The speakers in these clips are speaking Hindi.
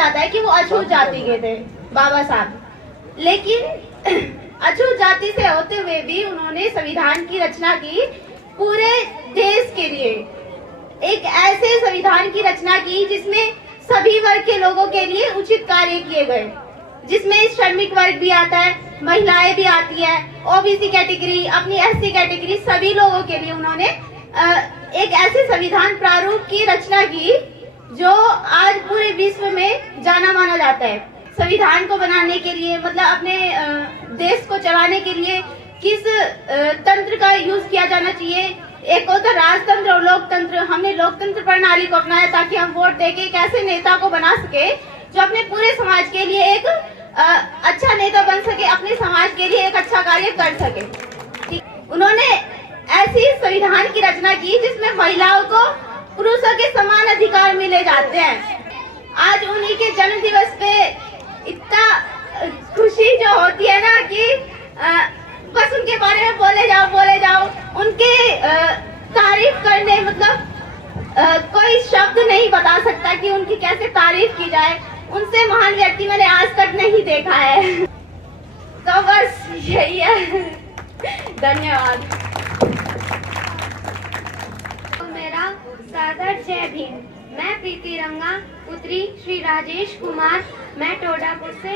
जाता है कि वो अछूत जाति के थे बाबा साहब, लेकिन अछूत जाति से होते हुए भी उन्होंने संविधान की रचना की पूरे देश के लिए। एक ऐसे संविधान की रचना की जिसमें सभी वर्ग के लोगों के लिए उचित कार्य किए गए, जिसमें श्रमिक वर्ग भी आता है, महिलाएं भी आती है, ओबीसी कैटेगरी, अपनी एससी कैटेगरी, सभी लोगों के लिए उन्होंने एक ऐसे संविधान प्रारूप की रचना की जो आज पूरे विश्व में जाना माना जाता है। संविधान को बनाने के लिए मतलब अपने देश को चलाने के लिए किस तंत्र का यूज किया जाना चाहिए, एक होता राजतंत्र और लोकतंत्र। हमने लोकतंत्र प्रणाली को अपनाया ताकि हम वोट देके एक ऐसे नेता को बना सके जो अपने पूरे समाज के लिए एक अच्छा नेता बन सके, अपने समाज के लिए एक अच्छा कार्य कर सके। उन्होंने ऐसी संविधान की रचना की जिसमें महिलाओं को पुरुषों के समान अधिकार मिले जाते हैं। आज उन्हीं के जन्म दिवस पे इतना खुशी जो होती है ना कि बस उनके बारे में बोले जाओ। उनके तारीफ करने मतलब कोई शब्द नहीं बता सकता कि उनकी कैसे तारीफ की जाए। उनसे महान व्यक्ति मैंने आज तक नहीं देखा है। तो बस यही है। धन्यवाद। मेरा सादर जय भीम। मैं प्रीति रंगा, पुत्री श्री राजेश कुमार, मैं टोडापुर से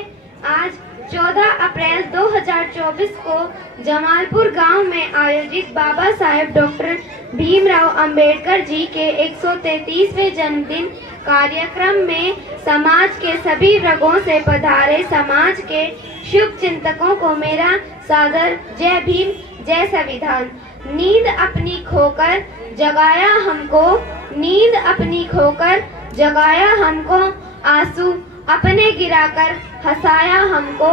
आज 14 अप्रैल 2024 को जमालपुर गांव में आयोजित बाबा साहेब डॉक्टर भीमराव अंबेडकर जी के 133वें जन्मदिन कार्यक्रम में समाज के सभी वर्गों से पधारे समाज के शुभ चिंतकों को मेरा सादर जय भीम, जय संविधान। नींद अपनी खोकर जगाया हमको, नींद अपनी खोकर जगाया हमको, आंसू अपने गिराकर हंसाया हमको,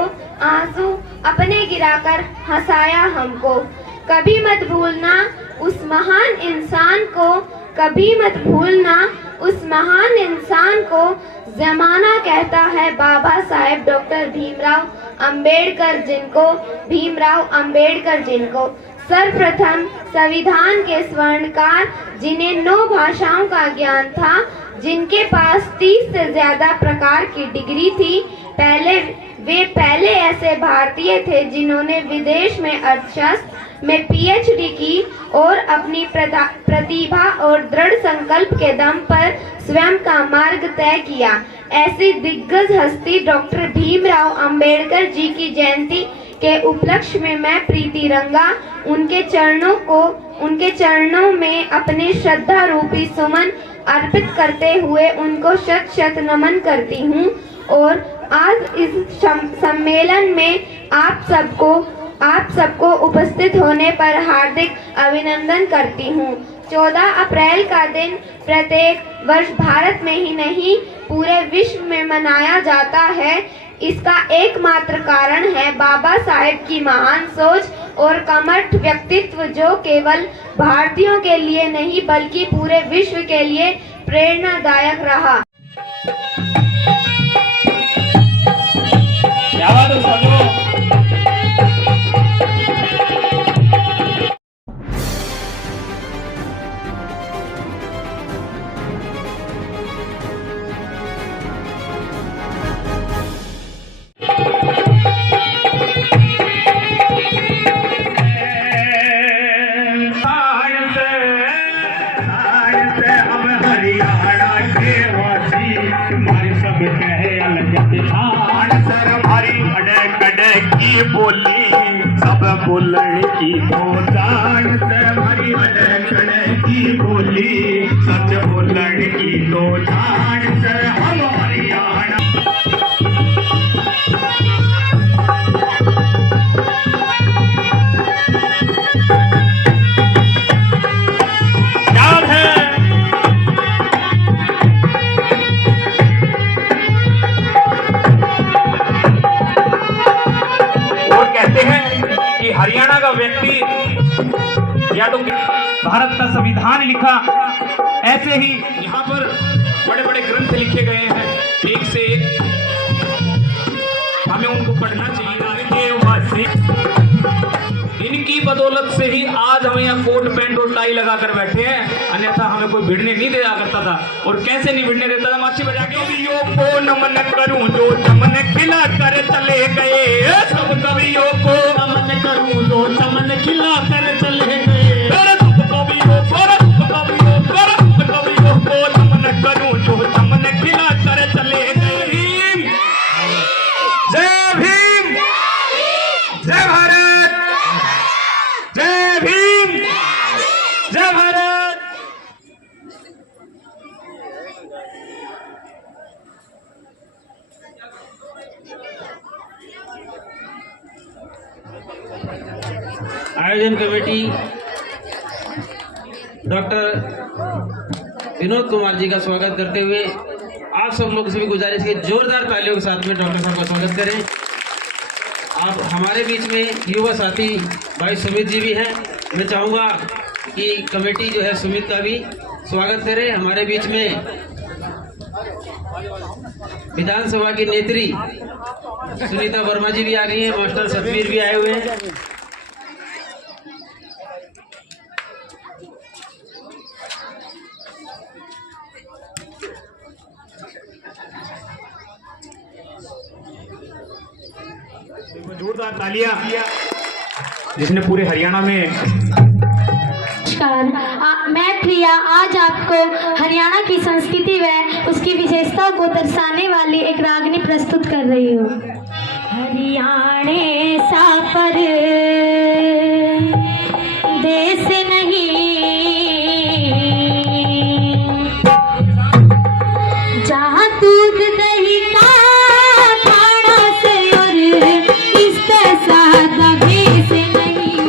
आंसू अपने गिराकर हंसाया हमको। कभी मत भूलना उस महान इंसान को, कभी मत भूलना उस महान इंसान को, जमाना कहता है बाबा साहेब डॉक्टर भीमराव अंबेडकर जिनको, भीमराव अंबेडकर जिनको। सर्वप्रथम संविधान के स्वर्णकार जिन्हें 9 भाषाओं का ज्ञान था, जिनके पास 30 से ज्यादा प्रकार की डिग्री थी, वे पहले ऐसे भारतीय थे जिन्होंने विदेश में अर्थशास्त्र में पीएचडी की और अपनी प्रतिभा और दृढ़ संकल्प के दम पर स्वयं का मार्ग तय किया। ऐसी दिग्गज हस्ती डॉक्टर भीमराव अंबेडकर जी की जयंती के उपलक्ष्य में मैं प्रीति रंगा उनके चरणों में अपने श्रद्धा रूपी सुमन अर्पित करते हुए उनको शत शत नमन करती हूँ और आज इस सम्मेलन में आप सबको उपस्थित होने पर हार्दिक अभिनंदन करती हूँ। 14 अप्रैल का दिन प्रत्येक वर्ष भारत में ही नहीं पूरे विश्व में मनाया जाता है। इसका एकमात्र कारण है बाबा साहेब की महान सोच और कर्मठ व्यक्तित्व, जो केवल भारतीयों के लिए नहीं बल्कि पूरे विश्व के लिए प्रेरणादायक रहा। की बोली सब बोलने की तो जान से हमारी अड़कड़ की बोली सच बोलने की तो जान से हमारी हरियाणा का व्यक्ति या तो भारत का संविधान लिखा, ऐसे ही यहाँ पर बड़े बड़े ग्रंथ लिखे गए हैं, एक से एक हमें उनको पढ़ना चाहिए। इनकी इनकी बदौलत से ही आज हम यहाँ कोट पैंट और टाई लगाकर बैठे हैं, अन्यथा हमें कोई भिड़ने नहीं दिया करता था। और कैसे नहीं भिड़ने देता था, माछी बजा के कवियों को नमन करूं जो चमन खिला कर चले गए, सब कवियों को नमन करूं जो चमन खिला कर चले गए, सब कवियों को नमन करूं जो चमन खिला कर चले गए। जय भीम, जय भारत, जय भीम, जय भारत। आयोजन कमेटी डॉक्टर विनोद कुमार जी का स्वागत करते हुए आप सब लोग से भी गुजारिश की जोरदार तालियों के साथ में डॉक्टर साहब का स्वागत करें। आप हमारे बीच में युवा साथी भाई सुमित जी भी हैं। मैं चाहूँगा कि कमेटी जो है सुमित का भी स्वागत करे। हमारे बीच में विधानसभा की नेत्री सुनीता वर्मा जी भी आ गई हैं, मास्टर सतवीर भी आए हुए हैं। जोरदार तालियां जिसने पूरे हरियाणा में। नमस्कार, मैं प्रिया आज आपको हरियाणा की संस्कृति व उसकी विशेषताओं को दर्शाने वाली एक रागनी प्रस्तुत कर रही हूँ। हरियाणे सा पर देश नहीं, जहाँ दूध दही का खाना से और इस सादा भेष नहीं।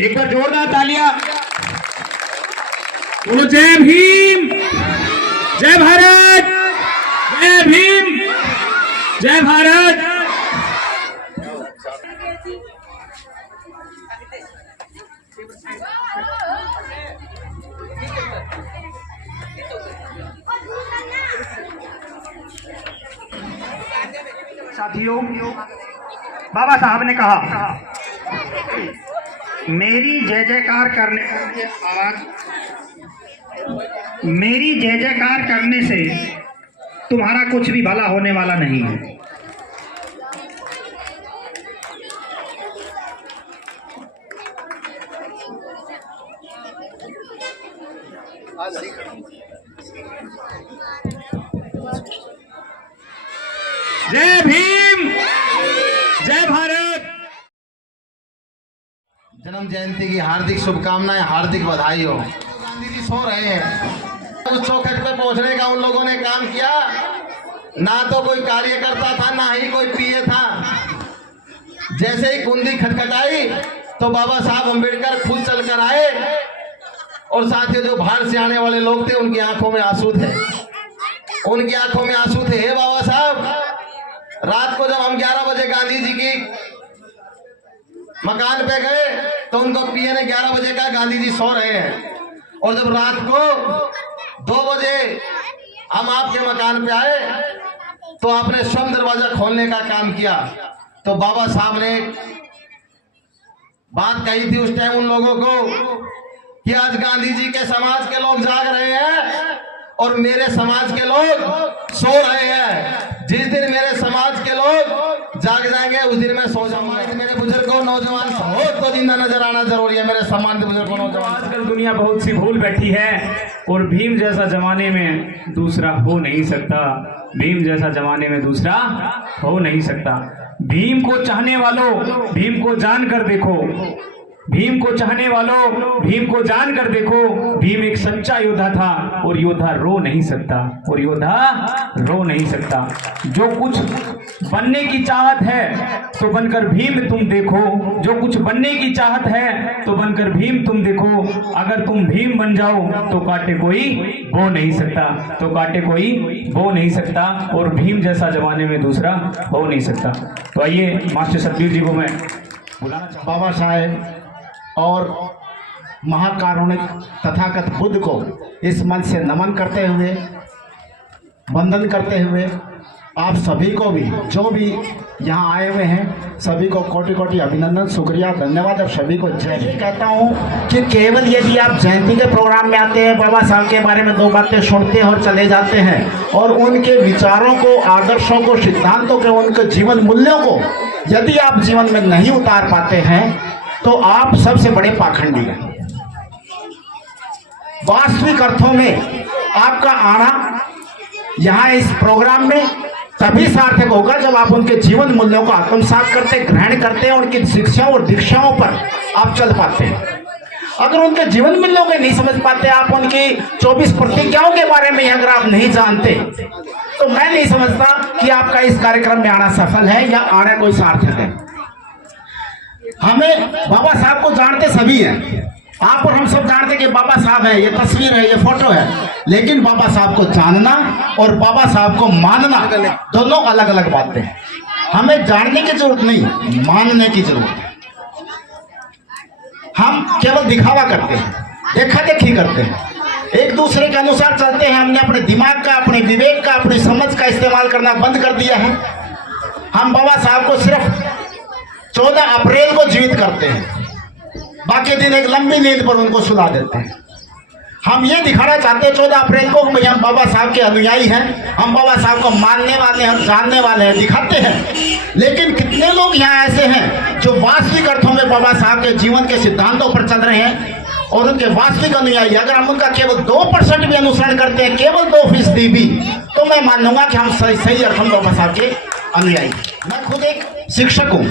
एक बार जोरदार तालियां। बोलो जय भीम, जय भारत, जय भीम, जय भारत। साथियों, बाबा साहब ने कहा मेरी जय जयकार करने मेरी जय जयकार करने से तुम्हारा कुछ भी भला होने वाला नहीं है। जय भीम, जय भारत। जन्म जयंती की हार्दिक शुभकामनाएं, हार्दिक बधाई हो। गांधी जी सो रहे हैं। उस चौखट पे पहुंचने का उन लोगों ने काम किया। ना तो कोई कार्यकर्ता था, ना ही कोई पीए था। जैसे ही कुंडी खटखटाई तो बाबा साहब अम्बेडकर खुद चलकर आए और साथ ही जो बाहर से आने वाले लोग थे उनकी आंखों में आंसू थे, उनकी आंखों में आंसू थे। हे बाबा साहब, रात को जब हम 11 बजे गांधी जी की मकान पे गए तो उनको पीए ने 11 बजे कहा गांधी जी सो रहे हैं। और जब रात को 2 बजे हम आपके मकान पे आए तो आपने स्वयं दरवाजा खोलने का काम किया। तो बाबा साहब ने बात कही थी उस टाइम उन लोगों को कि आज गांधी जी के समाज के लोग जाग रहे हैं और मेरे समाज के लोग सो रहे हैं। जिस दिन मेरे समाज के लोग जाग जाएंगे उस दिन मैं सो जाऊंगा। मेरे बुजुर्गों, नौजवान हो तो जिंदा नजर आना जरूरी है। मेरे सम्मानित बुजुर्गों, नौजवान, आजकल दुनिया बहुत सी भूल बैठी है और भीम जैसा जमाने में दूसरा हो नहीं सकता। भीम जैसा जमाने में दूसरा हो नहीं सकता। भीम को चाहने वालों, भीम को जानकर देखो। भीम को चाहने वालों, भीम को जानकर देखो, भीम एक सच्चा योद्धा था और योद्धा रो नहीं सकता, और योद्धा रो नहीं सकता। जो कुछ बनने की चाहत है तो बनकर भीम तुम देखो, जो कुछ बनने की चाहत है तो बनकर भीम तुम देखो। अगर तुम भीम बन जाओ तो काटे कोई बो नहीं सकता, तो काटे कोई बो नहीं सकता, और भीम जैसा जमाने में दूसरा हो नहीं सकता। तो आइए मास्टर सतबीर जी को मैं बुलाना चाहूँगा। बाबा साहेब और महाकारुणिक तथागत बुद्ध को इस मंच से नमन करते हुए, वंदन करते हुए, आप सभी को भी जो भी यहाँ आए हुए हैं सभी को कोटि कोटि अभिनंदन, शुक्रिया, धन्यवाद। और सभी को जय हिंद कहता हूँ कि केवल यदि आप जयंती के प्रोग्राम में आते हैं, बाबा साहब के बारे में दो बातें सुनते हैं और चले जाते हैं, और उनके विचारों को, आदर्शों को, सिद्धांतों के, उनके जीवन मूल्यों को यदि आप जीवन में नहीं उतार पाते हैं तो आप सबसे बड़े पाखंडी हैं। वास्तविक अर्थों में आपका आना यहाँ इस प्रोग्राम में तभी सार्थक होगा जब आप उनके जीवन मूल्यों को आत्मसात करते, ग्रहण करते हैं, उनकी शिक्षाओं और दीक्षाओं पर आप चल पाते हैं। अगर उनके जीवन मूल्यों को नहीं समझ पाते, आप उनकी 24 प्रतिज्ञाओं के बारे में अगर आप नहीं जानते, तो मैं नहीं समझता कि आपका इस कार्यक्रम में आना सफल है या आना कोई सार्थक है। हमें बाबा साहब को जानते सभी हैं, आप और हम सब जानते कि बाबा साहब है, ये तस्वीर है, ये फोटो है, लेकिन बाबा साहब को जानना और बाबा साहब को मानना दोनों अलग अलग बातें हैं। हमें जानने की जरूरत नहीं, मानने की जरूरत है। हम केवल दिखावा करते हैं, देखा देखी करते हैं, एक दूसरे के अनुसार चलते हैं। हमने अपने दिमाग का, अपने विवेक का, अपनी समझ का इस्तेमाल करना बंद कर दिया है। हम बाबा साहब को सिर्फ 14 अप्रैल को जीवित करते हैं, बाकी दिन एक लंबी नींद पर उनको सुला देते हैं। हम ये दिखाना चाहते हैं 14 अप्रैल को भाई हम बाबा साहब के अनुयायी हैं, हम बाबा साहब को मानने वाले हैं, हम जानने वाले हैं, दिखाते हैं। लेकिन कितने लोग यहाँ ऐसे हैं जो वास्तविक अर्थों में बाबा साहब के जीवन के सिद्धांतों पर चल रहे हैं और उनके वास्तविक अनुयायी, अगर हम उनका केवल 2% भी अनुसरण करते हैं, केवल 2% भी, तो मैं मान लूंगा कि हम सही अर्थों में बाबा साहब के अनुयायी। मैं खुद एक शिक्षक हूँ,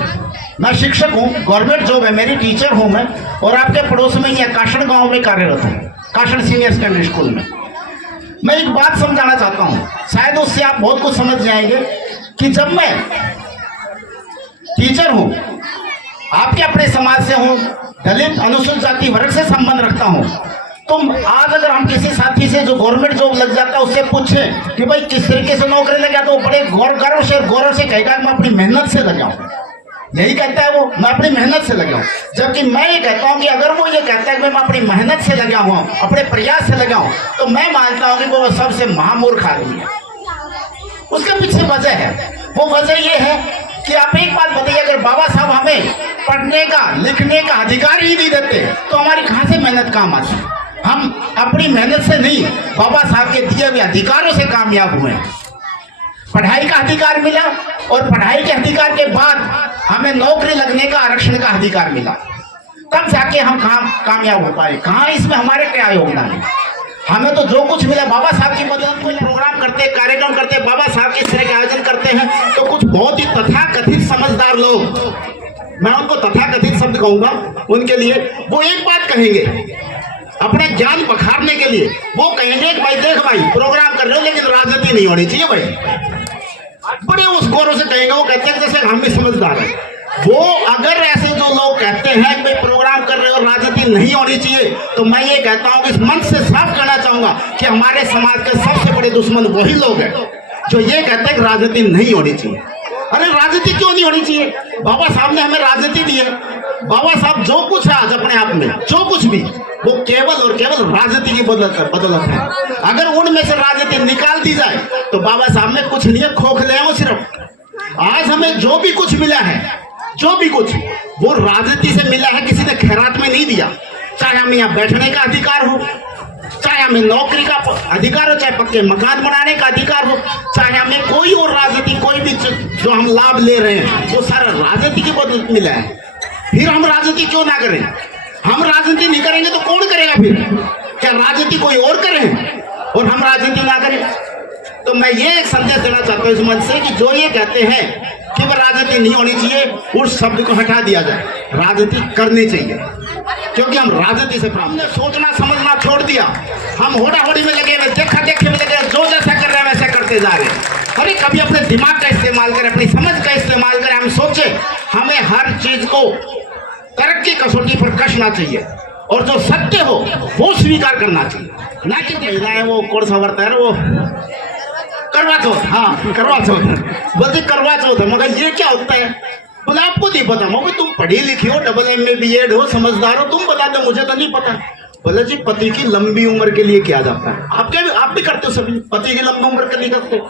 मैं शिक्षक हूँ, गवर्नमेंट जॉब है मेरी, टीचर हूँ मैं, और आपके पड़ोस में ही काशण गांव में कार्यरत हूँ, काशण सीनियर सेकेंडरी स्कूल में। मैं एक बात समझाना चाहता हूँ, शायद उससे आप बहुत कुछ समझ जाएंगे कि जब मैं टीचर हूँ, आपके अपने समाज से हूँ, दलित अनुसूचित जाति वर्ग से संबंध रखता हूँ, तो आज अगर हम किसी साथी से जो गवर्नमेंट जॉब लग जाता है उससे पूछें कि भाई किस तरीके से नौकरी लगा, तो बड़े गौरव से कहेगा मैं अपनी मेहनत से लगा हूँ। यही कहता है वो, मैं अपनी मेहनत से लगा हूँ। जबकि मैं ये कहता हूँ कि अगर वो ये कहता है कि मैं अपनी मेहनत से लगा हुआ हूँ, अपने प्रयास से लगा हूँ, तो मैं मानता हूँ कि वो सबसे महामूर्ख आदमी है। उसके पीछे वजह है, वो वजह ये है कि आप एक बात बताइए, अगर बाबा साहब हमें पढ़ने का, लिखने का अधिकार ही नहीं देते तो हमारी कहाँ से मेहनत काम आती? हम अपनी मेहनत से नहीं, बाबा साहब के दिए हुए अधिकारों से कामयाब हुए। पढ़ाई का अधिकार मिला और पढ़ाई के अधिकार के बाद हमें नौकरी लगने का, आरक्षण का अधिकार मिला, तब जाके हम कामयाब हो पाए। कहाँ इसमें हमारे क्या योगदान है? हमें तो जो कुछ मिला बाबा साहब की मदद, कोई प्रोग्राम करते, कार्यक्रम करते, बाबा साहब के इस तरह के आयोजन करते हैं, तो कुछ बहुत ही तथाकथित समझदार लोग, मैं उनको तथाकथित शब्द कहूंगा उनके लिए, वो एक बात कहेंगे अपने ज्ञान बखारने के लिए, वो कहेंगे कि भाई देख भाई प्रोग्राम कर रहे हो लेकिन राजनीति नहीं होनी चाहिए भाई। बड़े उस गौरव से कहेंगे, वो कहते हैं जैसे हम भी समझदार हैं। वो अगर ऐसे जो लोग कहते हैं कि भाई प्रोग्राम कर रहे हो राजनीति नहीं होनी चाहिए, तो मैं ये कहता हूँ कि इस मंच से साफ कहना चाहूंगा कि हमारे समाज के सबसे बड़े दुश्मन वही लोग हैं जो ये कहते हैं कि राजनीति नहीं होनी चाहिए। अरे राजनीति क्यों नहीं होनी चाहिए? बाबा साहब ने हमें राजनीति दी है। बाबा साहब जो कुछ है आज अपने आप में, जो कुछ भी, वो केवल और केवल राजनीति की बदौलत है। अगर उनमें से राजनीति निकाल दी जाए तो बाबा साहब ने कुछ नहीं है, खोखले हैं वो सिर्फ। आज हमें जो भी कुछ मिला है, जो भी कुछ, वो राजनीति से मिला है, किसी ने खैरात में नहीं दिया। चाहे हमें यहाँ बैठने का अधिकार हो, चाहे हमें नौकरी का अधिकार हो, चाहे पक्के मकान बनाने का अधिकार हो, चाहे हमें कोई और राजनीति, कोई भी जो हम लाभ ले रहे हैं वो सारा राजनीति की बदौलत मिला है। फिर हम राजनीति क्यों ना करें? हम राजनीति नहीं करेंगे तो कौन करेगा फिर? क्या राजनीति कोई और करे और हम राजनीति ना करें? तो मैं ये एक संदेश देना चाहता हूँ इस मंच से कि जो ये कहते हैं कि वह राजनीति नहीं होनी चाहिए, उस शब्द को हटा दिया जाए, राजनीति करनी चाहिए, क्योंकि हम राजनीति से प्राप्त सोचना समझना छोड़ दिया, हम होड़ा होड़ी में लगे हुए, देखा देखी में लगे, जो जैसा कर रहे हैं वैसे करते जा रहे हैं। अरे कभी अपने दिमाग का इस्तेमाल करें, अपनी समझ का इस्तेमाल करें, हम सोचे हमें हर चीज को तरक्की कसौटी पर कसना चाहिए और जो सत्य हो वो स्वीकार करना चाहिए, ना कि महिलाएं वो कौन सा वर्त है वो करवा चौथ, हाँ करवा चौथ बोलते करवा चौथ है, मगर ये क्या होता है बोले आपको नहीं पता। मगर तुम पढ़ी लिखी हो, डबल MA BEd हो, समझदार हो, तुम बता दो, मुझे तो नहीं पता। बोले जी पति की लंबी उम्र के लिए किया जाता है, आप भी करते हो, सभी पति की लंबी उम्र के लिए करते हो।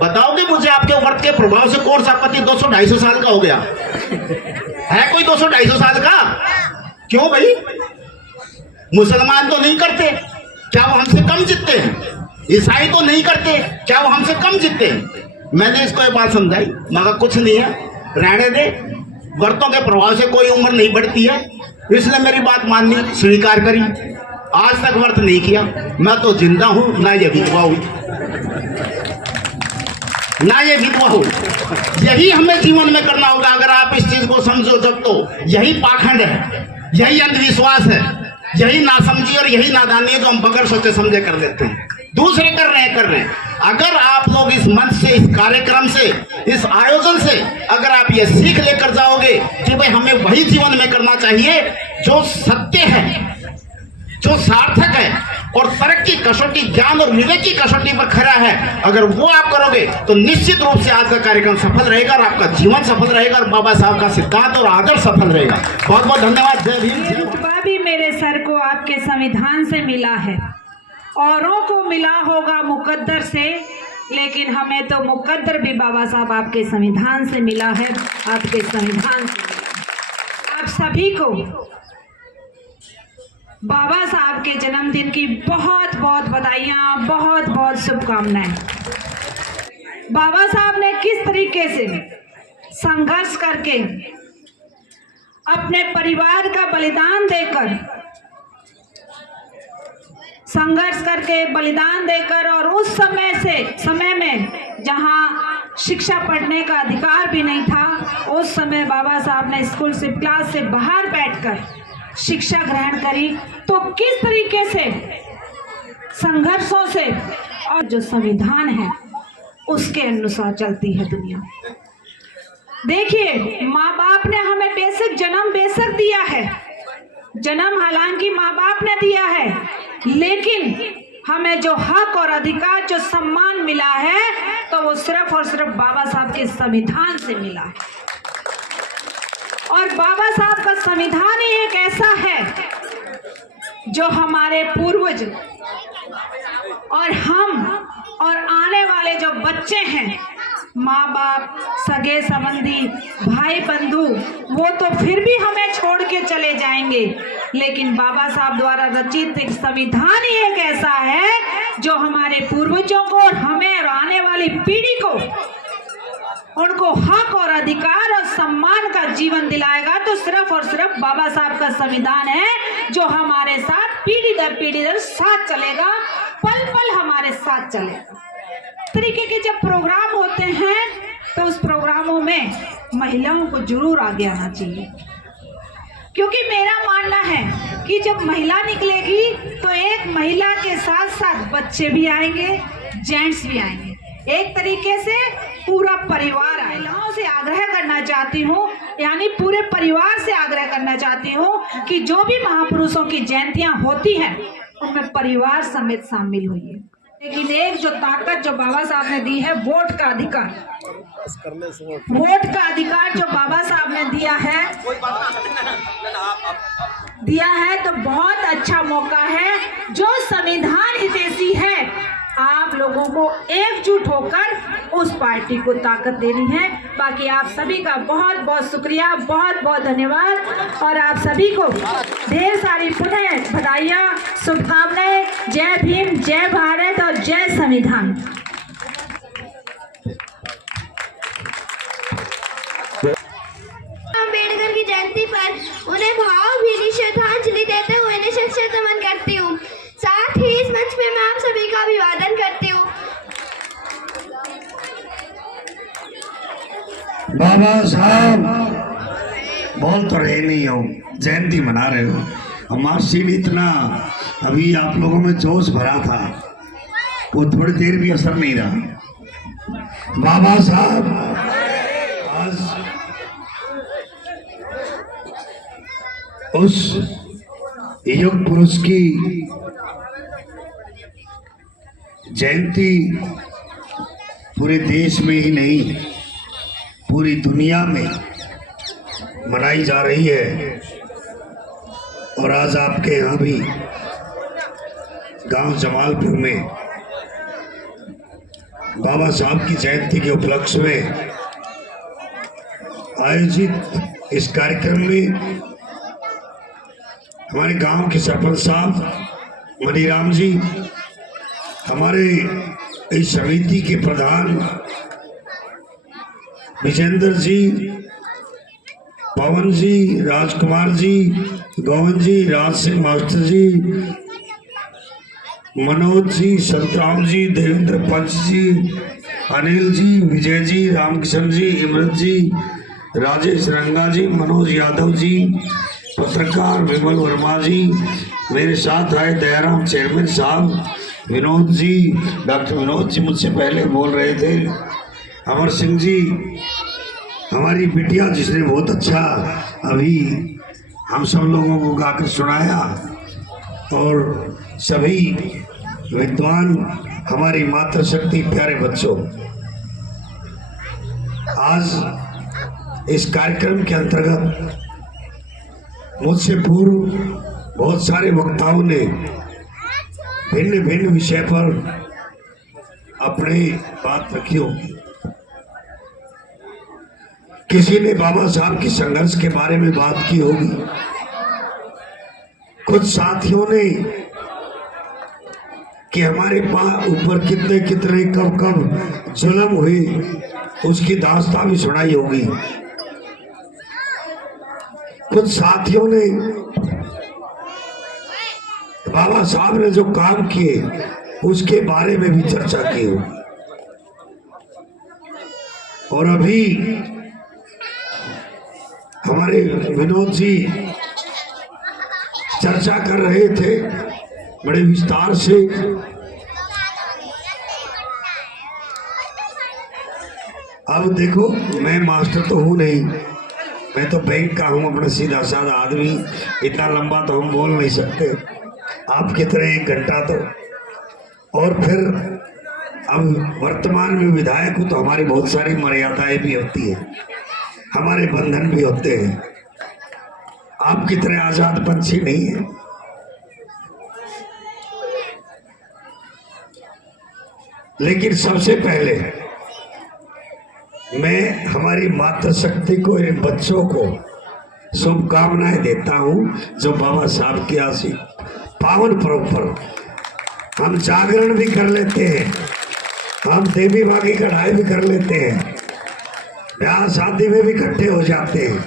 बताओगे मुझे आपके व्रत के प्रभाव से कौन सा पति 200-250 साल का हो गया है? कोई 200-250 साल का? क्यों भाई? मुसलमान तो नहीं करते, क्या वो हमसे कम जीतते हैं? ईसाई तो नहीं करते, क्या वो हमसे कम जीतते हैं? मैंने इसको एक बात समझाई, मगर कुछ नहीं है, रहने दे, व्रतों के प्रभाव से कोई उम्र नहीं बढ़ती है, इसलिए मेरी बात माननी स्वीकार करी। आज तक व्रत नहीं किया, मैं तो जिंदा हूं, ना ये विधवा हुई, ना ये विधवा हो। यही हमें जीवन में करना होगा। अगर आप इस चीज को समझो जब, तो यही पाखंड है, यही अंधविश्वास है, यही नासमझी और यही नादानी है जो हम बगैर सोचे समझे कर लेते हैं। दूसरे कर रहे हैं। अगर आप लोग इस मंच से, इस कार्यक्रम से, इस आयोजन से अगर आप ये सीख लेकर जाओगे कि भाई हमें वही जीवन में करना चाहिए जो सत्य है, जो सार्थक है और तरक्की कसौटी, ज्ञान और विवेक की कसौटी पर खड़ा है, अगर वो आप करोगे तो निश्चित रूप से आज का कार्यक्रम सफल रहेगा और आपका जीवन सफल रहेगा और बाबा साहब का सिद्धांत और आदर्श सफल रहेगा। बहुत बहुत धन्यवाद। जय भीम। ये रुतबा भी मेरे सर को आपके संविधान से मिला है, औरों को मिला होगा मुकद्दर से, लेकिन हमें तो मुकद्दर भी बाबा साहब आपके संविधान से मिला है, आपके संविधान से मिला। आप सभी को बाबा साहब के जन्मदिन की बहुत बहुत बधाइयाँ, बहुत बहुत शुभकामनाएं। बाबा साहब ने किस तरीके से संघर्ष करके, अपने परिवार का बलिदान देकर, संघर्ष करके बलिदान देकर, और उस समय में जहां शिक्षा पढ़ने का अधिकार भी नहीं था, उस समय बाबा साहब ने स्कूल से, क्लास से बाहर बैठकर शिक्षा ग्रहण करी। तो किस तरीके से संघर्षों से, और जो संविधान है उसके अनुसार चलती है दुनिया। देखिए, माँ बाप ने हमें बेशक दिया है, जन्म हालांकि माँ बाप ने दिया है, लेकिन हमें जो हक और अधिकार, जो सम्मान मिला है, तो वो सिर्फ और सिर्फ बाबा साहब के संविधान से मिला है। और बाबा साहब का संविधान ही एक ऐसा है जो हमारे पूर्वज और हम और आने वाले जो बच्चे हैं, माँ बाप, सगे संबंधी, भाई बंधु, वो तो फिर भी हमें छोड़ के चले जाएंगे, लेकिन बाबा साहब द्वारा रचित एक संविधान ही एक ऐसा है जो हमारे पूर्वजों को और हमें और आने वाली पीढ़ी को, उनको हक और अधिकार और सम्मान का जीवन दिलाएगा। तो सिर्फ और सिर्फ बाबा साहब का संविधान है जो हमारे साथ पीढ़ी दर साथ चलेगा, पल पल हमारे साथ चलेगा। तरीके के जब प्रोग्राम होते हैं तो उस प्रोग्रामों में महिलाओं को जरूर आगे आना चाहिए, क्योंकि मेरा मानना है कि जब महिला निकलेगी तो एक महिला के साथ साथ बच्चे भी आएंगे, जेंट्स भी आएंगे, एक तरीके से पूरा परिवार आए। महिलाओं से आग्रह करना चाहती हूँ, यानी पूरे परिवार से आग्रह करना चाहती हूँ कि जो भी महापुरुषों की जयंतियाँ होती हैं उनमें परिवार समेत शामिल हुई। लेकिन एक जो ताकत जो बाबा साहब ने दी है, वोट का अधिकार, वोट का अधिकार जो बाबा साहब ने दिया है तो बहुत अच्छा मौका है। जो संविधान हितैषी है, आप लोगों को एकजुट होकर उस पार्टी को ताकत देनी है। बाकी आप सभी का बहुत बहुत शुक्रिया, बहुत बहुत धन्यवाद, और आप सभी को ढेर सारी पुनः बधाइयाँ, शुभकामनाएं। जय भीम, जय भारत और जय संविधान। अम्बेडकर की जयंती पर उन्हें भावभीनी श्रद्धांजलि देते हुए निश्चित नमन करती हूँ। साथ ही इस मंच पे मैं आप सभी का अभिवादन करती हूँ। बाबा साहब बोल तो रहे नहीं हो, जयंती मना रहे हो। हमारी इतना अभी आप लोगों में जोश भरा था, वो थोड़ी देर भी असर नहीं रहा। बाबा साहब आज उस युग पुरुष की जयंती पूरे देश में ही नहीं पूरी दुनिया में मनाई जा रही है। और आज आपके यहाँ भी गांव जमालपुर में बाबा साहब की जयंती के उपलक्ष्य में आयोजित इस कार्यक्रम में हमारे गांव के सरपंच साहब मनीराम जी, हमारे इस समिति के प्रधान विजेंद्र जी, पवन जी, राजकुमार जी, गोविंद जी, राज सिंह मास्टर जी, मनोज जी, संतराम जी, देवेंद्र पंच जी, अनिल जी, विजय जी, रामकिशन जी, इमरत जी, राजेश रंगा जी, मनोज यादव जी, पत्रकार विमल वर्मा जी, मेरे साथ आए दयाराम चेयरमैन साहब, विनोद जी, डॉक्टर विनोद जी मुझसे पहले बोल रहे थे, अमर सिंह जी, हमारी बिटिया जिसने बहुत अच्छा अभी हम सब लोगों को गाकर सुनाया, और सभी विद्वान हमारी मातृशक्ति प्यारे बच्चों, आज इस कार्यक्रम के अंतर्गत मुझसे पूर्व बहुत सारे वक्ताओं ने भिन्न भिन्न विषय पर अपनी बात रखी होगी। किसी ने बाबा साहब की संघर्ष के बारे में बात की होगी, कुछ साथियों ने कि हमारे ऊपर कितने कितने कब कब जुल्म हुए उसकी दास्तान भी सुनाई होगी। कुछ साथियों ने बाबा साहब ने जो काम किए उसके बारे में भी चर्चा की होगी। और अभी हमारे विनोद जी चर्चा कर रहे थे बड़े विस्तार से। अब देखो, मैं मास्टर तो हूं नहीं, मैं तो बैंक का हूं, अपना सीधा साधा आदमी, इतना लंबा तो हम बोल नहीं सकते आपकी तरह 1 घंटा तो। और फिर अब वर्तमान में विधायक हूं तो हमारी बहुत सारी मर्यादाएं भी होती है, हमारे बंधन भी होते हैं, आपकी तरह आजाद पंछी नहीं है। लेकिन सबसे पहले मैं हमारी मातृशक्ति को, इन बच्चों को शुभकामनाएं देता हूं जो बाबा साहब के आशी पावन पर्व पर हम जागरण भी कर लेते हैं, हम देवी माँ की कढ़ाई भी कर लेते हैं, ब्याह शादी में भी इकट्ठे हो जाते हैं।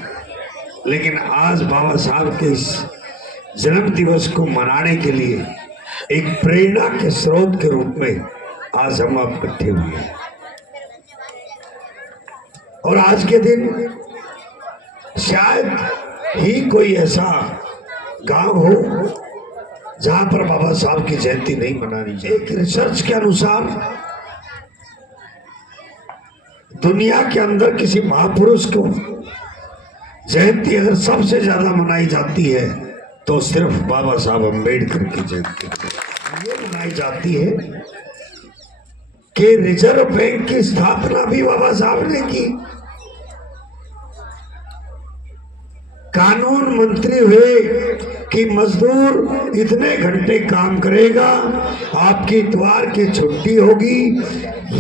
लेकिन आज बाबा साहब के इस जन्म दिवस को मनाने के लिए एक प्रेरणा के स्रोत के रूप में आज हम इकट्ठे हुए हैं। और आज के दिन शायद ही कोई ऐसा गांव हो जहां पर बाबा साहब की जयंती नहीं मनानी चाहिए। एक रिसर्च के अनुसार दुनिया के अंदर किसी महापुरुष को जयंती अगर सबसे ज्यादा मनाई जाती है तो सिर्फ बाबा साहब अम्बेडकर की जयंती ये मनाई जाती है कि रिजर्व बैंक की स्थापना भी बाबा साहब ने की, कानून मंत्री हुए कि मजदूर इतने घंटे काम करेगा, आपकी इतवार की छुट्टी होगी,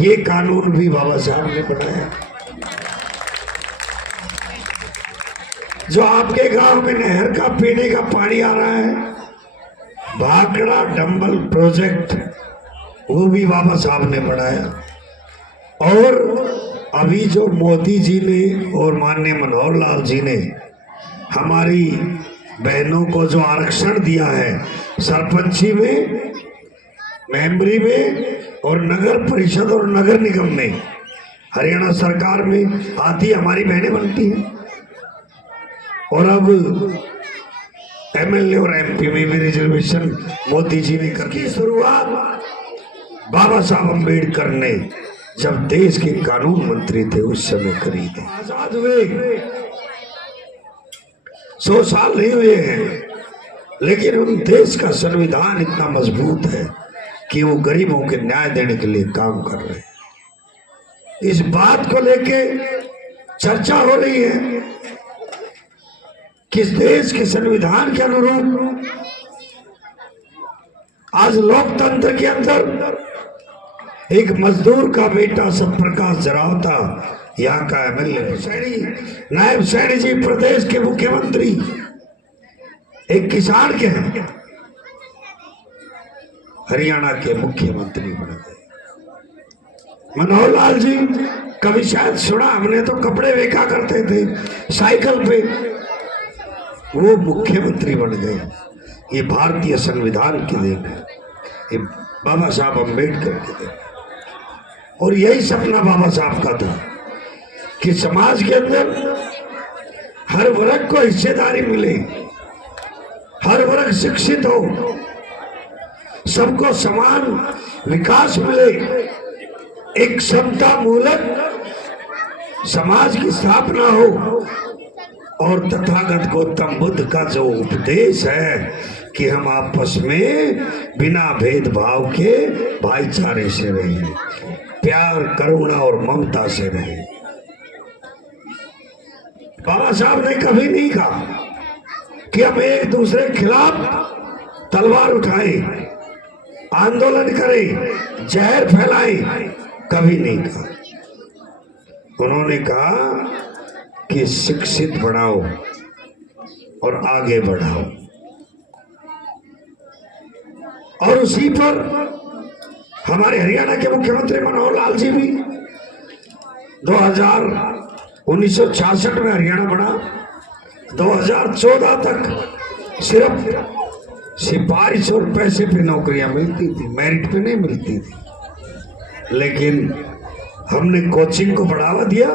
ये कानून भी बाबा साहब ने बनाया। जो आपके गांव में नहर का पीने का पानी आ रहा है, भाखड़ा डंबल प्रोजेक्ट, वो भी बाबा साहब ने बनाया। और अभी जो मोदी जी ने और माननीय मनोहर लाल जी ने हमारी बहनों को जो आरक्षण दिया है सरपंची में, मेंबरी में और नगर परिषद और नगर निगम में, हरियाणा सरकार में आती हमारी बहनें बनती हैं, और अब एमएलए और एमपी में भी रिजर्वेशन मोदी जी ने करके शुरुआत बाबा साहब अम्बेडकर ने जब देश के कानून मंत्री थे उस समय करी थी। आजाद हुए 100 साल नहीं हुए हैं, लेकिन उन देश का संविधान इतना मजबूत है कि वो गरीबों के न्याय देने के लिए काम कर रहे हैं। इस बात को लेके चर्चा हो रही है कि इस देश के संविधान के अनुरूप आज लोकतंत्र के अंदर एक मजदूर का बेटा सतप्रकाश जरावता यहाँ का एमएलए, नायब सैनी जी प्रदेश के मुख्यमंत्री, एक किसान के हैं, हरियाणा के मुख्यमंत्री बन गए। मनोहर लाल जी कभी शायद सुना हमने, तो कपड़े बेचा करते थे साइकिल पे, वो मुख्यमंत्री बन गए। ये भारतीय संविधान की देन है, ये बाबा साहब अम्बेडकर की देन। और यही सपना बाबा साहब का था कि समाज के अंदर हर वर्ग को हिस्सेदारी मिले, हर वर्ग शिक्षित हो, सबको समान विकास मिले, एक समता मूलक समाज की स्थापना हो, और तथागत गौतम बुद्ध का जो उपदेश है कि हम आपस में बिना भेदभाव के भाईचारे से रहें, प्यार करुणा और ममता से रहें। बाबा साहब ने कभी नहीं कहा कि हम एक दूसरे के खिलाफ तलवार उठाएं, आंदोलन करें, जहर फैलाएं, कभी नहीं कहा। उन्होंने कहा कि शिक्षित बनाओ और आगे बढ़ाओ। और उसी पर हमारे हरियाणा के मुख्यमंत्री मनोहर लाल जी भी 1966 में हरियाणा बना, 2014 तक सिर्फ सिफारिश और पैसे पे नौकरियां मिलती थी, मेरिट पे नहीं मिलती थी। लेकिन हमने कोचिंग को बढ़ावा दिया,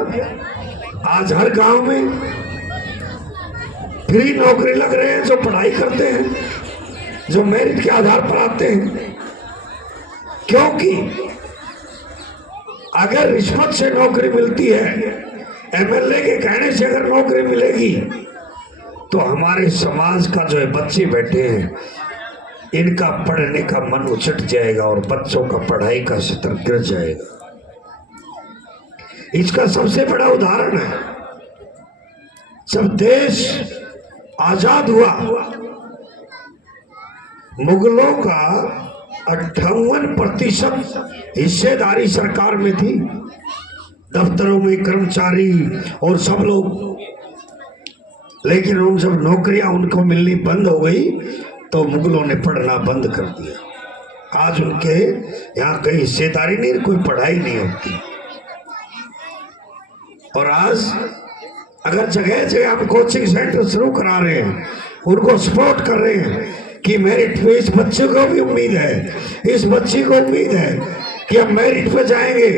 आज हर गांव में फ्री नौकरी लग रहे हैं, जो पढ़ाई करते हैं, जो मेरिट के आधार पर आते हैं। क्योंकि अगर रिश्वत से नौकरी मिलती है, एमएलए के कहने से अगर नौकरी मिलेगी, तो हमारे समाज का जो बच्चे बैठे हैं, इनका पढ़ने का मन उचट जाएगा और बच्चों का पढ़ाई का स्तर गिर जाएगा। इसका सबसे बड़ा उदाहरण है, जब देश आजाद हुआ, मुगलों का 58% हिस्सेदारी सरकार में थी, दफ्तरों में कर्मचारी और सब लोग। लेकिन उन जब नौकरियां उनको मिलनी बंद हो गई, तो मुगलों ने पढ़ना बंद कर दिया। आज उनके यहाँ कहीं हिस्सेदारी नहीं, कोई पढ़ाई नहीं होती। और आज अगर जगह जगह हम कोचिंग सेंटर शुरू करा रहे हैं, उनको सपोर्ट कर रहे हैं कि मेरिट पे इस बच्चे को भी उम्मीद है, इस बच्ची को उम्मीद है कि हम मेरिट पे जाएंगे,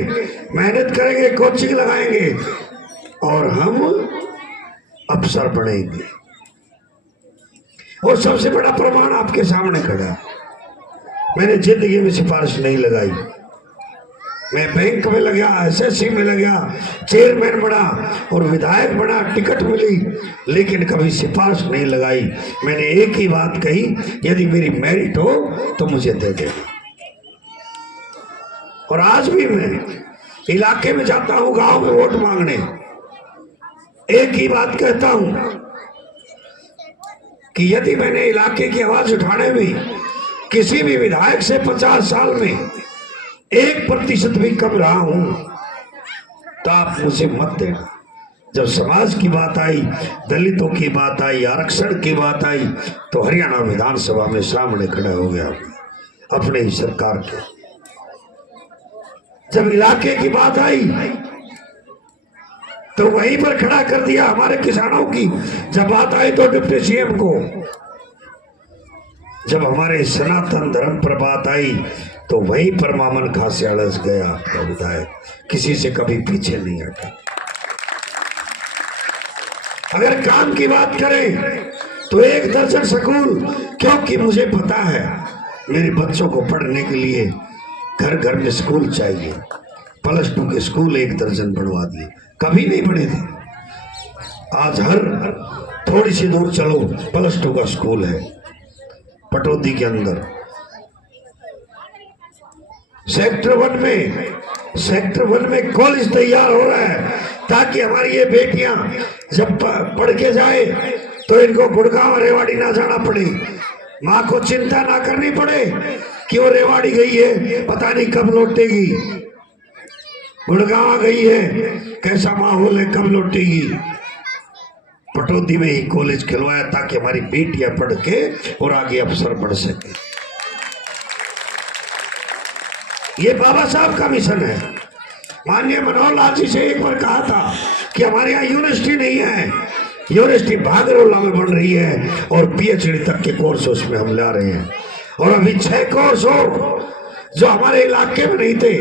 मेहनत करेंगे, कोचिंग लगाएंगे और हम अफसर बनेंगे। और सबसे बड़ा प्रमाण आपके सामने खड़ा है। मैंने जिंदगी में सिफारिश नहीं लगाई, मैं बैंक में लगा, एसएससी में लगा, चेयरमैन बना और विधायक बना, टिकट मिली, लेकिन कभी सिफारिश नहीं लगाई। मैंने एक ही बात कही, यदि मेरी मेरिट हो तो मुझे दे देना। और आज भी मैं इलाके में जाता हूं, गांव में वोट मांगने, एक ही बात कहता हूं कि यदि मैंने इलाके की आवाज उठाने में किसी भी विधायक से 50 साल में 1% भी कम रहा हूं, तो आप मुझे मत देना। जब समाज की बात आई, दलितों की बात आई, आरक्षण की बात आई, तो हरियाणा विधानसभा में सामने खड़ा हो गया अपने ही सरकार के। जब इलाके की बात आई तो वहीं पर खड़ा कर दिया हमारे किसानों की। जब बात आई तो डिप्टी सीएम को, जब हमारे सनातन धर्म पर बात आई तो वहीं पर मामन खासियाड़स गया आपका विधायक, किसी से कभी पीछे नहीं हटा। अगर काम की बात करें तो 1 दर्जन स्कूल, क्योंकि मुझे पता है मेरे बच्चों को पढ़ने के लिए घर घर में स्कूल चाहिए। +2 के स्कूल 1 दर्जन बनवा दिए, कभी नहीं बने थे। आज हर थोड़ी सी दूर चलो +2 का स्कूल है। पटौदी के अंदर सेक्टर 1 में कॉलेज तैयार हो रहा है, ताकि हमारी ये बेटियां जब पढ़ के जाए तो इनको गुड़गांव रेवाड़ी ना जाना पड़े, माँ को चिंता ना करनी पड़े कि वो रेवाड़ी गई है, पता नहीं कब लौटेगी, गुड़गांव गई है, कैसा माहौल है, कब लौटेगी। पटौदी में ही कॉलेज खिलवाया ताकि हमारी बेटियां पढ़ के और आगे अफसर बढ़ सके। ये बाबा साहब का मिशन है। माननीय मनोहर लाल जी से एक बार कहा था कि हमारे यहाँ यूनिवर्सिटी नहीं है, यूनिवर्सिटी भागरोला में बन रही है और PhD तक के कोर्स उसमें हम ला रहे हैं। और अभी 6 कोर्स हो जो हमारे इलाके में नहीं थे,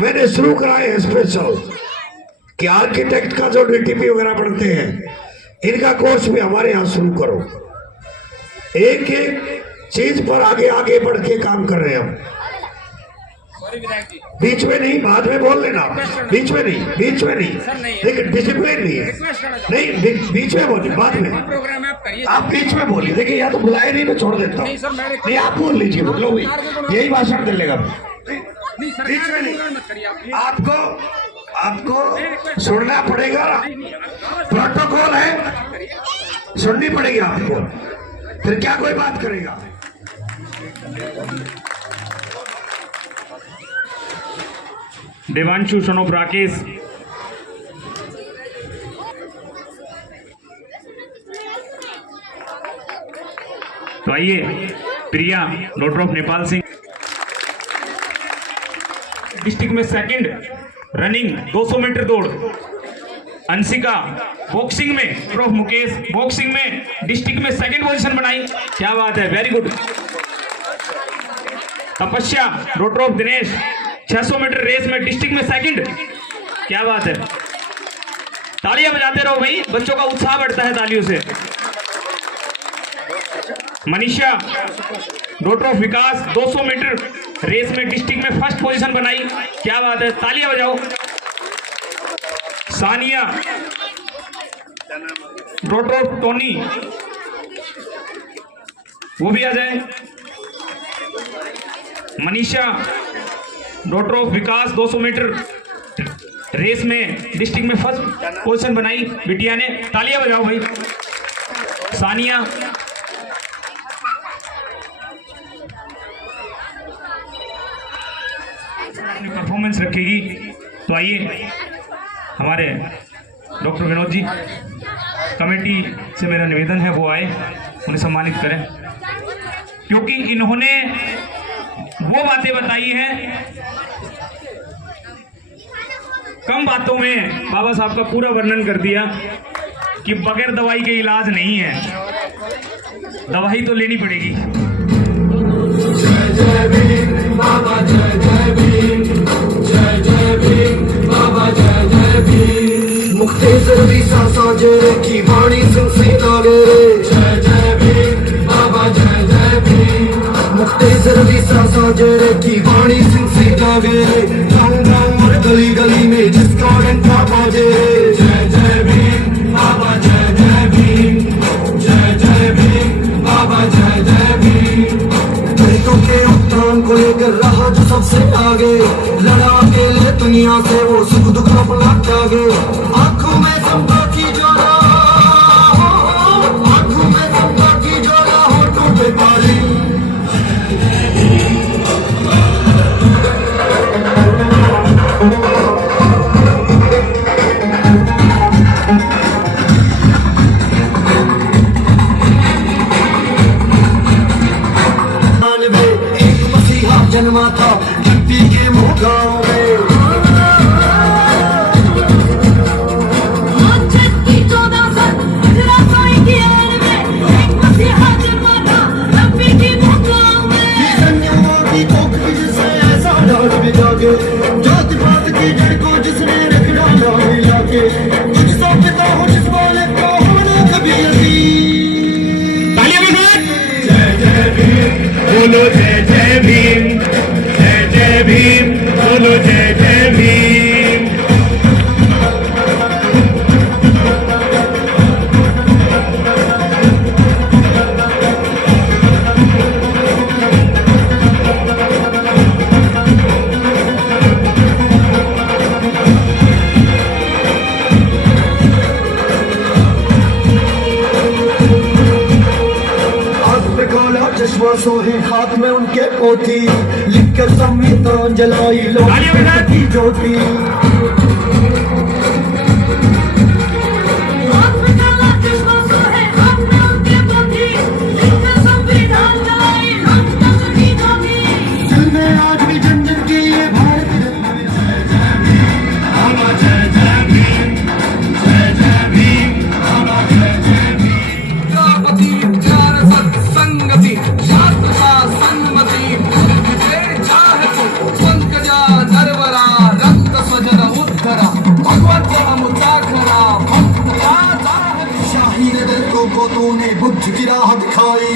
मैंने शुरू कराए हैं स्पेशल, कि आर्किटेक्ट का जो DTP वगैरह पढ़ते हैं इनका कोर्स भी हमारे यहाँ शुरू करो। एक एक चीज पर आगे आगे बढ़ के काम कर रहे हैं हम। बीच में नहीं, बाद में बोल लेना, बीच में नहीं, लेकिन डिसिप्लिन नहीं है, नहीं बीच में बोलिए, बाद में आप बीच में बोलिए। देखिए या तो बुलाए नहीं, मैं छोड़ देता हूँ, नहीं आप बोल लीजिए, बोलो भाई, यही भाषण दे लेगा। बीच में नहीं, आपको सुनना पड़ेगा, प्रोटोकॉल है, सुननी पड़ेगी आपको, फिर क्या कोई बात करेगा। देवांशु सन ऑफ राकेश, तो आइए Priya daughter of Nepal Singh, district में 2nd रनिंग 200 मीटर दौड़। अंशिका बॉक्सिंग में, प्रोफ मुकेश बॉक्सिंग में डिस्ट्रिक्ट में 2nd पोजीशन बनाई, क्या बात है, very good. Tapasya daughter of Dinesh 600 metre race में डिस्ट्रिक्ट में 2nd, क्या बात है, तालियां बजाते रहो भाई, बच्चों का उत्साह बढ़ता है तालियों से। Manisha daughter of Vikas 200 meter race में डिस्ट्रिक्ट में 1st पोजीशन बनाई, क्या बात है, तालियां बजाओ। सानिया डॉटर ऑफ टोनी, वो भी आ जाए। Manisha daughter of Vikas 200 meter race में डिस्ट्रिक्ट में 1st पोजीशन बनाई, बिटिया ने, तालियां बजाओ भाई। सानिया परफॉर्मेंस रखेगी, तो आइए हमारे डॉक्टर विनोद जी, कमेटी से मेरा निवेदन है वो आए, उन्हें सम्मानित करें, क्योंकि इन्होंने वो बातें बताई हैं, कम बातों में बाबा साहब का पूरा वर्णन कर दिया कि बगैर दवाई के इलाज नहीं है, दवाई तो लेनी पड़ेगी। जय जय भीम बाबा, जय जय भीम, जय जय भीम बाबा, जय जय भीम। मुक्तेश्वर दिशा साजे की वाणी सुन से लागे, जय जय भीम बाबा, जय जय भीम। मुक्तेश्वर दिशा साजे की वाणी सुन से लागे, गाँव गाँव और गली गली में जिसका डंका बाजे, जय जय भीम बाबा, जय जय भीम, जय जय भीम बाबा, जय जय भीम। दलितों के उत्थान को लेकर रहा जो सबसे आगे, लड़ा अकेले दुनिया से वो सुख दुख अपना त्यागे। आंखों में चंपा की ज्वाला, आंखों में चंपा की ज्वाला, होठों पे बाली। जन्मा था यूपी के मोगांव में, संयमों की कोख जिसे बोलो जय जय भीम, जय जय भीम, बोलो जय जय भीम। चश्मा सोहे हाथ में उनके पोथी, लिखकर संविधान जलाई लो की ज्योति। दिल में आज भी जन जन की ये भारत बुद्ध की राह दिखाई,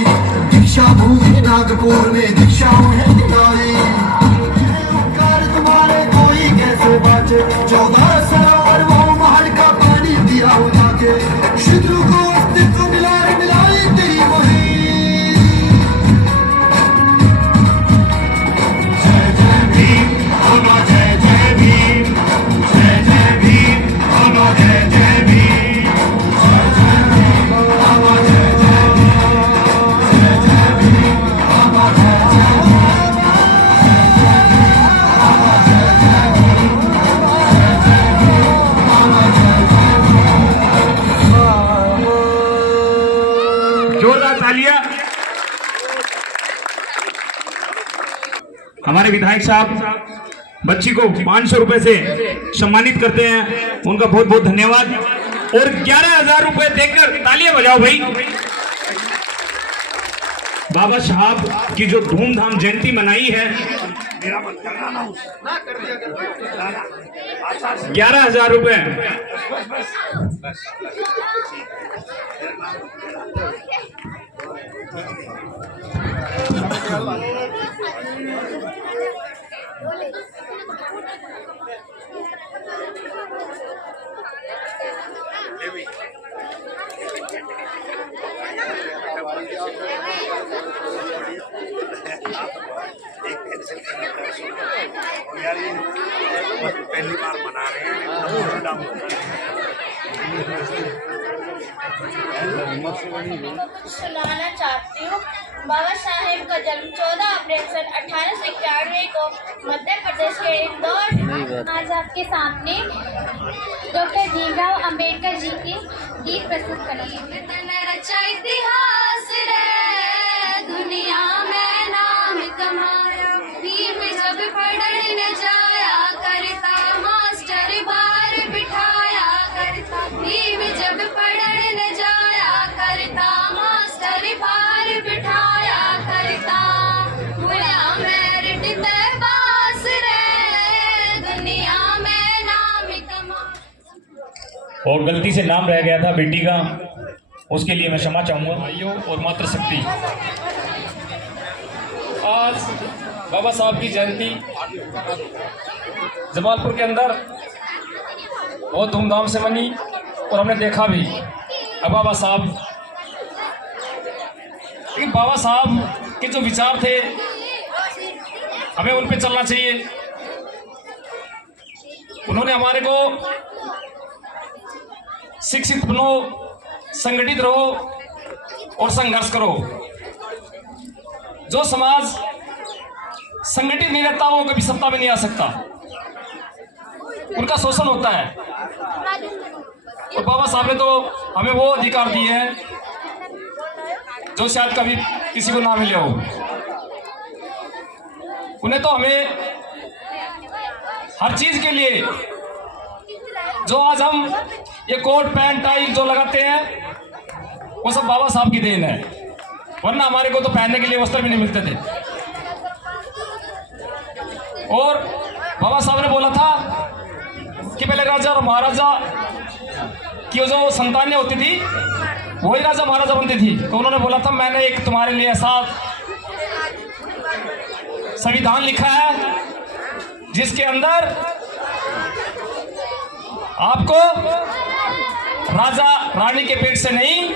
दीक्षा भूमि नागपुर में दीक्षा उन्हें दिखाई। तुम्हारे कोई कैसे बाचे, 14 सरोवर वो महल का पानी दिया उठा के, शत्रु को अस्तित्व मिलाई तेरी वही। जय जय भीम, बोलो जय जय भीम, जय जय भीम, बोलो जय जय भीम। हमारे विधायक साहब बच्ची को 500 रुपए से सम्मानित करते हैं, उनका बहुत बहुत धन्यवाद। और 11,000 रुपए देकर तालियां बजाओ भाई। बाबा साहब की जो धूमधाम जयंती मनाई है, 11,000 रुपए। पहली बार मना रहे हैं। सुनाना चाहती हूँ। बाबा साहेब का जन्म 14 अप्रैल सन 1891 को मध्य प्रदेश के इंदौर। आज आपके सामने डॉक्टर भीमराव अंबेडकर जी की गीत प्रस्तुत करेंगे। इतिहास रे दुनिया में नाम कमाया, भीम जब पढ़ने जाया करता, मास्टर बार बिठाया करता। भीम जब पढ़ने जाया करता, मास्टर बार बिठाया करता। हुआ मेरिट ते पास रे दुनिया में नाम कमाया। और गलती से नाम रह गया था बेटी का, उसके लिए मैं क्षमा चाहूंगा। भाइयों और मातृशक्ति, आज बाबा साहब की जयंती जमालपुर के अंदर बहुत धूमधाम से मनी और हमने देखा भी। अब बाबा साहब, लेकिन बाबा साहब के जो विचार थे हमें उन पे चलना चाहिए। उन्होंने हमारे को शिक्षित बनो, संगठित रहो और संघर्ष करो। जो समाज संगठित नहीं रहता वो कभी सत्ता में नहीं आ सकता, उनका शोषण होता है। और बाबा साहब ने तो हमें वो अधिकार दिए हैं जो शायद कभी किसी को ना मिले हो। उन्हें तो हमें हर चीज के लिए, जो आज हम ये कोट पैंट टाई जो लगाते हैं वो सब बाबा साहब की देन है, वरना हमारे को तो पहनने के लिए वस्त्र भी नहीं मिलते थे। और बाबा साहब ने बोला था कि पहले राजा और महाराजा की जो संतानें होती थी वही राजा महाराजा बनती थी। तो उन्होंने बोला था मैंने एक तुम्हारे लिए ऐसा संविधान लिखा है जिसके अंदर आपको राजा रानी के पेट से नहीं,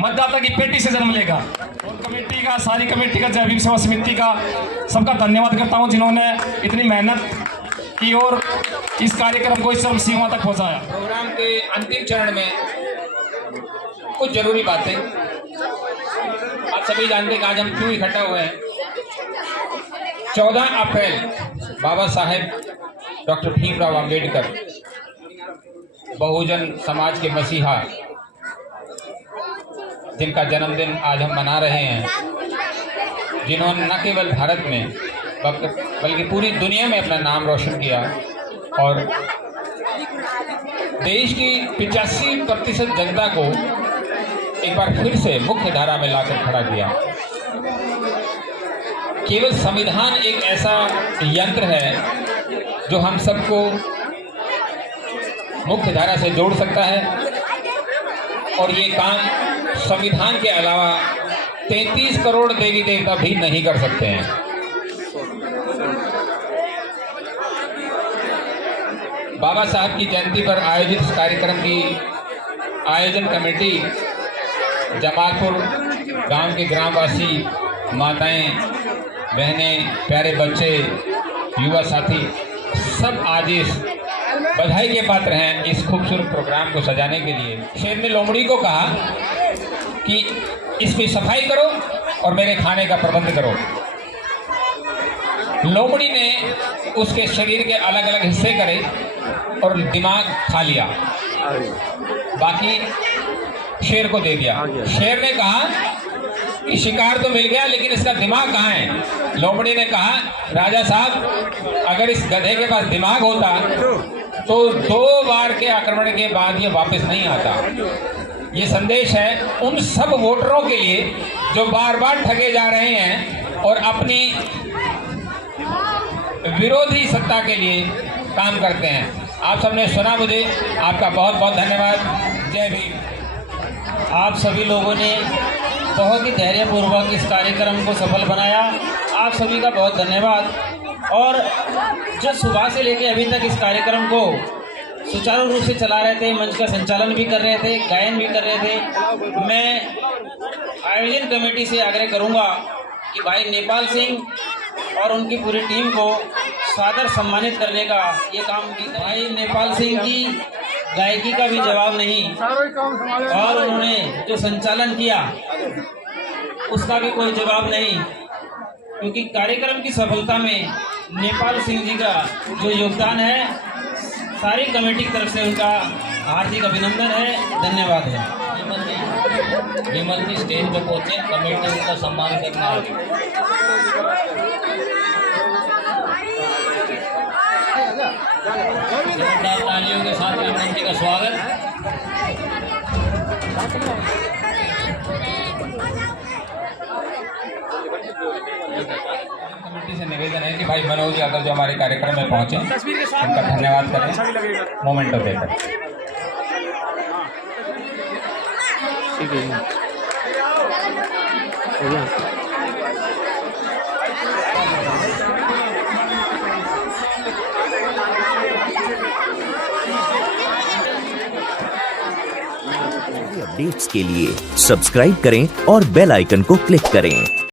मतदाता की पेटी से जन्म लेगा। और कमेटी का, सारी कमेटी का, जय भीम सेवा समिति का सबका धन्यवाद करता हूं जिन्होंने इतनी मेहनत की और इस कार्यक्रम को इस चरम सीमा तक पहुंचाया। प्रोग्राम के अंतिम चरण में कुछ जरूरी बातें आप सभी जानते हैं कि आज हम क्यों इकट्ठा हुए हैं। 14 अप्रैल बाबा साहेब डॉक्टर भीमराव अंबेडकर, बहुजन समाज के मसीहा, जिनका जन्मदिन आज हम मना रहे हैं, जिन्होंने न केवल भारत में बल्कि पूरी दुनिया में अपना नाम रोशन किया और देश की 85% जनता को एक बार फिर से मुख्य धारा में लाकर खड़ा किया। केवल संविधान एक ऐसा यंत्र है जो हम सबको मुख्य धारा से जोड़ सकता है और ये काम संविधान के अलावा 33 करोड़ देवी देवता भी नहीं कर सकते हैं। बाबा साहब की जयंती पर आयोजित इस कार्यक्रम की आयोजन कमेटी जमालपुर गांव के ग्रामवासी, माताएं, बहनें, प्यारे बच्चे, युवा साथी सब आज इस बधाई के पात्र हैं इस खूबसूरत प्रोग्राम को सजाने के लिए। शेर ने लोमड़ी को कहा कि इसकी सफाई करो और मेरे खाने का प्रबंध करो। लोमड़ी ने उसके शरीर के अलग अलग हिस्से करे और दिमाग खा लिया, बाकी शेर को दे दिया। शेर ने कहा कि शिकार तो मिल गया लेकिन इसका दिमाग कहाँ है। लोमड़ी ने कहा, राजा साहब, अगर इस गधे के पास दिमाग होता तो 2 बार के आक्रमण के बाद ये वापस नहीं आता। ये संदेश है उन सब वोटरों के लिए जो बार बार ठगे जा रहे हैं और अपनी विरोधी सत्ता के लिए काम करते हैं। आप सबने सुना, मुझे आपका बहुत बहुत धन्यवाद। जय भीम। आप सभी लोगों ने बहुत ही धैर्यपूर्वक इस कार्यक्रम को सफल बनाया, आप सभी का बहुत धन्यवाद। और जो सुबह से लेकर अभी तक इस कार्यक्रम को सुचारू रूप से चला रहे थे, मंच का संचालन भी कर रहे थे, गायन भी कर रहे थे, मैं आयोजन कमेटी से आग्रह करूंगा कि भाई नेपाल सिंह और उनकी पूरी टीम को सादर सम्मानित करने का ये काम की। भाई नेपाल सिंह की गायकी का भी जवाब नहीं और उन्होंने जो संचालन किया उसका भी कोई जवाब नहीं, क्योंकि कार्यक्रम की सफलता में नेपाल सिंह जी का जो योगदान है, सारी कमेटी की तरफ से उनका हार्दिक अभिनंदन है, धन्यवाद है। विमल जी स्टेज पर पहुंचे, कमेटी उनका सम्मान करना है। जोरदार तालियों के साथ कमेटी का स्वागत। कमेटी से निवेदन है कि भाई मनोज यादव जो हमारे कार्यक्रम में पहुंचे, उनका धन्यवाद करें मोमेंटो देकर। अपडेट्स के लिए सब्सक्राइब करें और बेल आइकन को क्लिक करें।